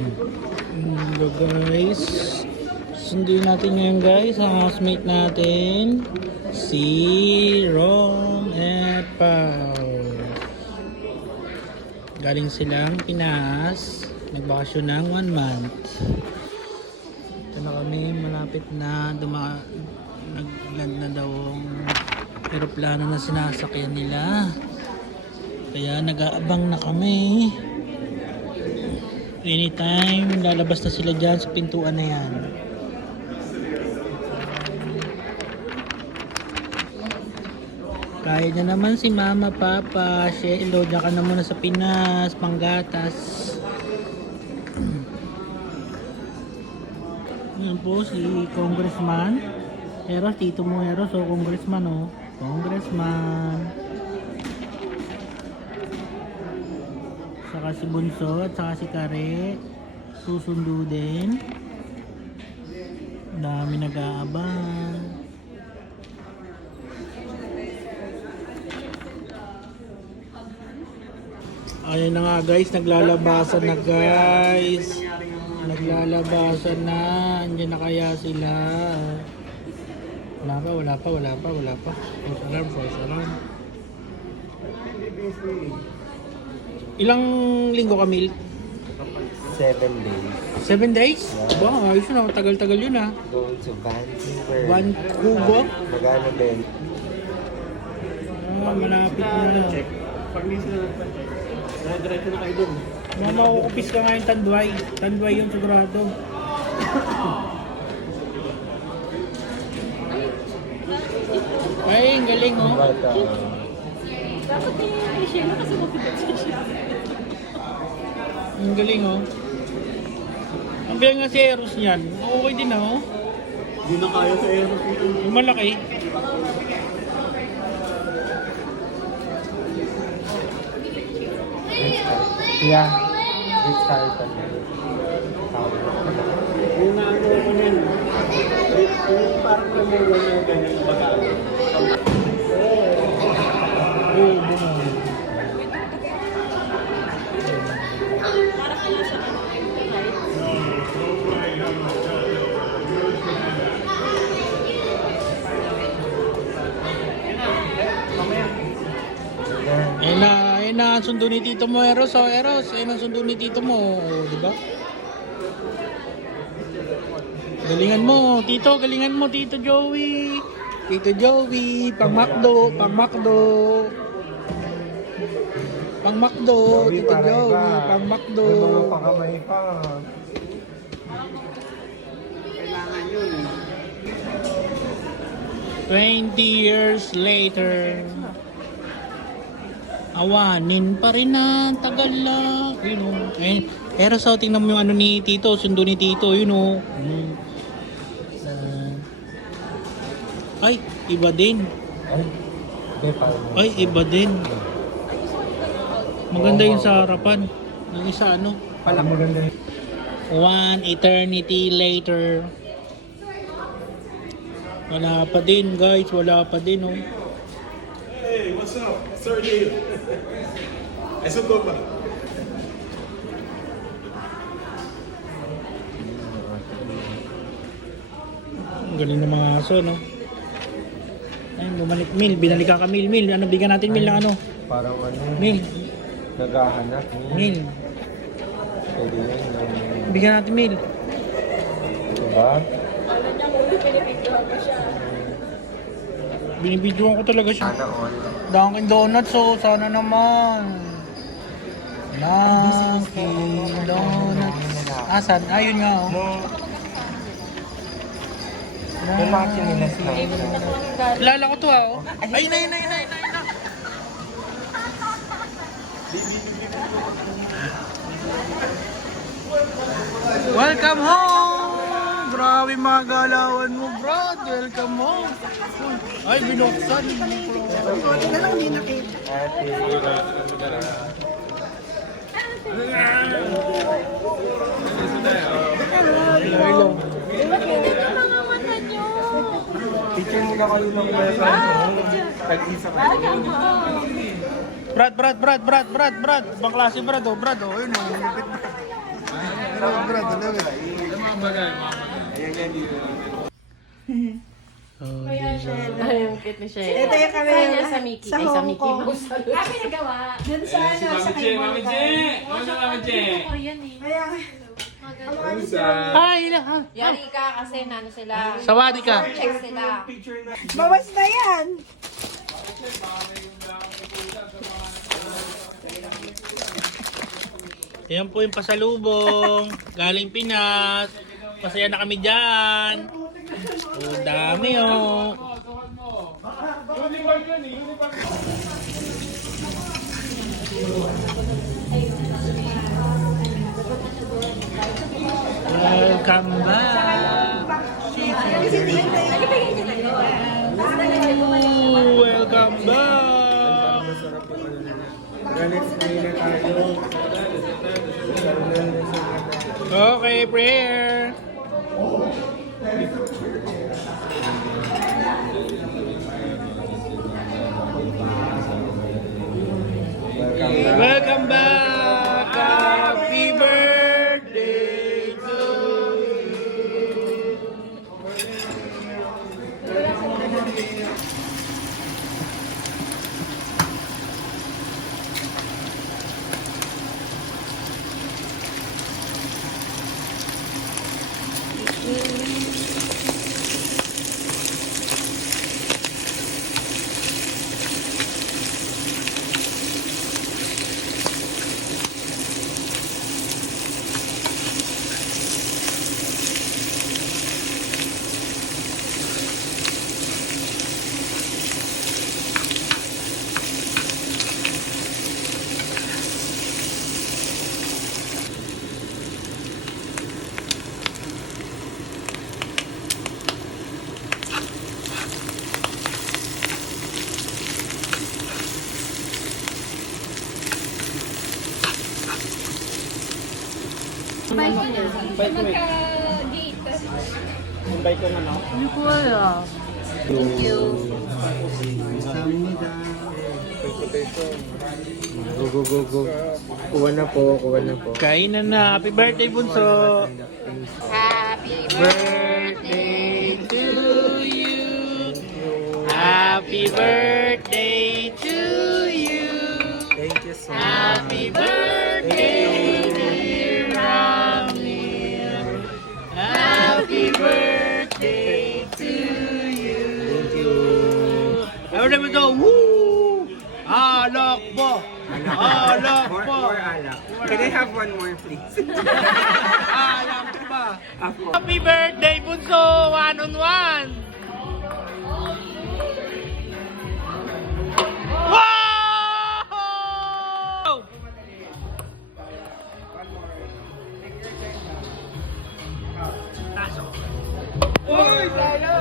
Hello guys, sunduin natin ngayon guys ang housemate natin, si Rom at Pao. Galing silang Pinas, nagbakasyon ng 1 month. Ito na kami, malapit na nagland na daw ang eroplano na sinasakyan nila. Kaya nag-aabang na kami. Anytime lalabas na sila dyan sa pintuan na yan. Kaya niya naman si Mama, Papa, Shelo, dyan ka na muna sa Pinas, Panggatas. Yan po si Congressman Eros, tito mo Eros, o Congressman o. Congressman. Saka si Bunso at saka si Kare susundo din. Dami nag-aabang. Ayun na nga guys, naglalabasan na guys. Naglalabasan na. Andiyan na kaya sila. Wala pa. False alarm. Ilang linggo Camille? 7 days. 7 days? Yeah. Wow, ayos na. Tagal-tagal yun ah. Going to Vancouver. Vancouver? Magano din? Ah, malapit na. Pag minsan na nagpa-check, diretso na kayo dun. Mga makuupis ka ngayon Tanduay. Tanduay yung sigurado. Ay, ang galing oh. Dapat yung siya na kasi mapipit siya. Ang galing oh. Ang bilang nga si Eros niyan. Okay din oh. Hindi na kaya sa aeros nito. Yung malaki. Yeah. It's Carlton. Yung naano ko nun, yung parang namuha na ganyan na bagaan. Oo, bumong. Parang ano siya. Ayun na ang sundo ni Tito mo, Eros. Oh, Eros, ayun ang sundo ni Tito mo. Oh, di ba? Galingan mo, Tito Joey. Tito Joey, pang McDo. Tito Joey, pang McDo. May mga pakamay pa. Kailangan yun. 20 years later. Awanin pa rin na, tagal na. Yun o. Eh, pero so, tingnan mo yung ano ni Tito, sundo ni Tito, yun o. Ay, iba din. Ay, iba din. Maganda yung sa harapan. Yung isa ano. Pala maganda yun. 1 eternity later. Wala pa din guys, wala pa din oh. Hey, what's up? Sir Neil. Eso topa. Ang galing ng mga aso no. Ayun, bumalik Mil, binalikan ka Mil. Ano, bigyan natin Mil ng ano? Parang ano, Mil, naghahanap. Mil. Pwede yun. Bigyan natin Mil. Diba? Wala niya ulo, pinipintuhan ko siya. Binibidyoan ko talaga siya. Sana all. Dunkin Donuts oh, sana naman. Dunkin Donuts. Asan? Ayun nga oh. Yung mga chinilas na. Kilala ko to ah oh. Ayun na. Welcome home! Grabe mga galawan mo, bro. Welcome home. Ay, binuksan. Hindi na lang, hindi nakita. Hello. Bakit hindi yung mga mata niyo? Teacher nila kayo ng kwesa. Tag-isa ka. Brad. Ibang klase Brad oh. Brad oh. Ayun oh. Lupit na. Oh, Kaya siya. Ay, ang cute ni Shay. Ito yung kami Saan niya sa Mickey? sa Ay, sa Hong Mickey Kong. Mouse. Kami nagawa. Dun sa ano, sa kay Mami Korean eh. Kaya, Ay, lahat. Yari ka kasi nano sila. Sawadi ka. Check sila. bawas na yan. Yan po yung pasalubong. Galing Pinas. Masaya na kami dyan. Oh, dami oh. Welcome back. Ooh, welcome back. Masarap yung ano nila. Let's pray na tayo. Okay, prayer. Welcome back. Happy birthday to you. Magka-gate. Invite ko na, no? Hindi ko alam. Thank you. Go, go, go, go. Kuha na po, kuha na po. Kainan na. Happy birthday, Bunso. Happy Birthday to you. Happy birthday to you. Thank you so much. Happy birthday, dear Ramil. Happy birthday to you. Thank you. Ano naman ito? Woo! Alak po! Alak More, po! more alak. Can I have one more, please? Alak pa! Ako. Happy birthday, Bunso! One on one! Wow! Uy! Tayo!